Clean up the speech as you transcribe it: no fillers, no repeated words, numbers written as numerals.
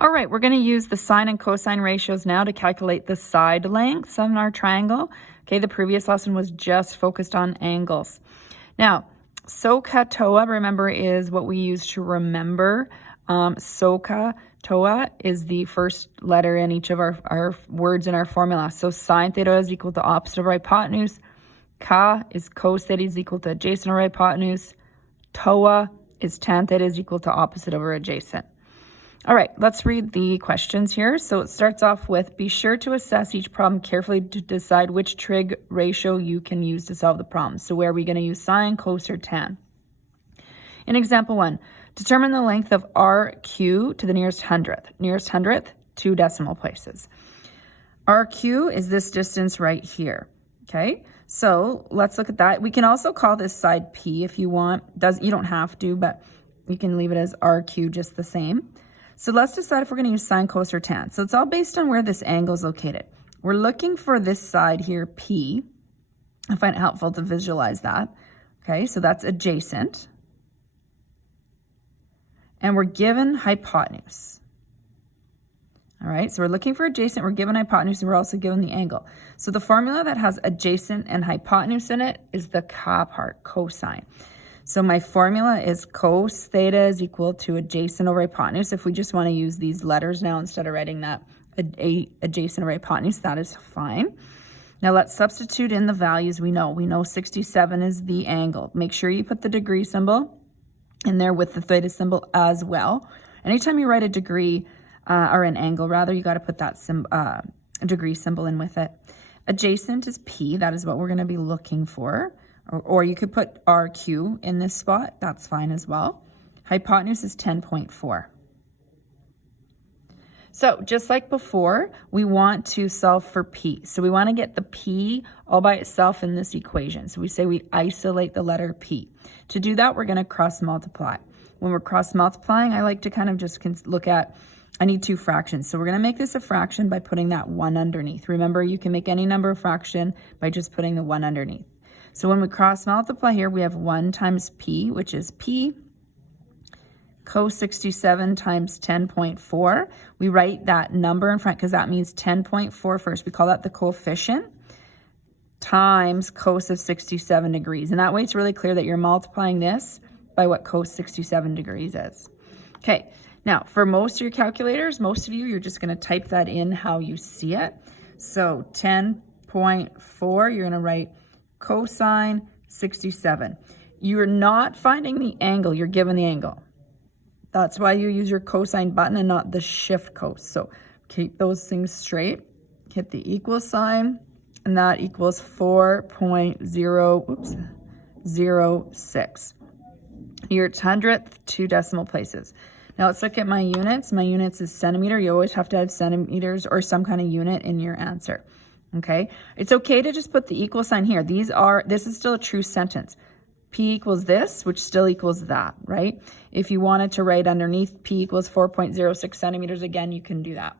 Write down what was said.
All right, we're going to use the sine and cosine ratios now to calculate the side lengths on our triangle. Okay, the previous lesson was just focused on angles. Now, SOHCAHTOA, remember, is what we use to remember. SOHCAHTOA is the first letter in each of our words in our formula. So sine theta is equal to opposite over hypotenuse. Ka is cos theta is equal to adjacent over hypotenuse. TOA is tan theta is equal to opposite over adjacent. All right, let's read the questions here. So it starts off with, be sure to assess each problem carefully to decide which trig ratio you can use to solve the problem. So where are we going to use sine, cos, or tan? In example 1, determine the length of RQ to the nearest hundredth. Nearest hundredth, 2 decimal places. RQ is this distance right here, okay? So let's look at that. We can also call this side P if you want. You don't have to, but you can leave it as RQ just the same. So let's decide if we're going to use sine, cos, or tan. So it's all based on where this angle is located. We're looking for this side here, P. I find it helpful to visualize that. Okay, so that's adjacent. And we're given hypotenuse. All right, so we're looking for adjacent, we're given hypotenuse, and we're also given the angle. So the formula that has adjacent and hypotenuse in it is the Ka part, cosine. So my formula is cos theta is equal to adjacent over hypotenuse. If we just want to use these letters now instead of writing that adjacent over hypotenuse, that is fine. Now let's substitute in the values we know. We know 67 is the angle. Make sure you put the degree symbol in there with the theta symbol as well. Anytime you write a degree, or an angle rather, you got to put that degree symbol in with it. Adjacent is P, that is what we're going to be looking for. Or you could put RQ in this spot, that's fine as well. Hypotenuse is 10.4. So just like before, we want to solve for P. So we want to get the P all by itself in this equation. So we say we isolate the letter P. To do that, we're going to cross multiply. When we're cross multiplying, I like to kind of just look at, I need 2 fractions. So we're going to make this a fraction by putting that 1 underneath. Remember, you can make any number a fraction by just putting the 1 underneath. So when we cross multiply here, we have 1 times P, which is P, cos 67 times 10.4. We write that number in front because that means 10.4 first. We call that the coefficient times cos of 67 degrees. And that way it's really clear that you're multiplying this by what cos 67 degrees is. Okay, now for most of your calculators, most of you, you're just going to type that in how you see it. So 10.4, you're going to write cosine 67. You're not finding the angle, you're given the angle. That's why you use your cosine button and not the shift cos. So keep those things straight. Hit the equal sign, and that equals 4.06. Your hundredth, 2 decimal places. Now let's look at my units. My units is centimeter. You always have to have centimeters or some kind of unit in your answer. Okay, it's okay to just put the equal sign here. This is still a true sentence. P equals this, which still equals that, right? If you wanted to write underneath P equals 4.06 centimeters, again, you can do that.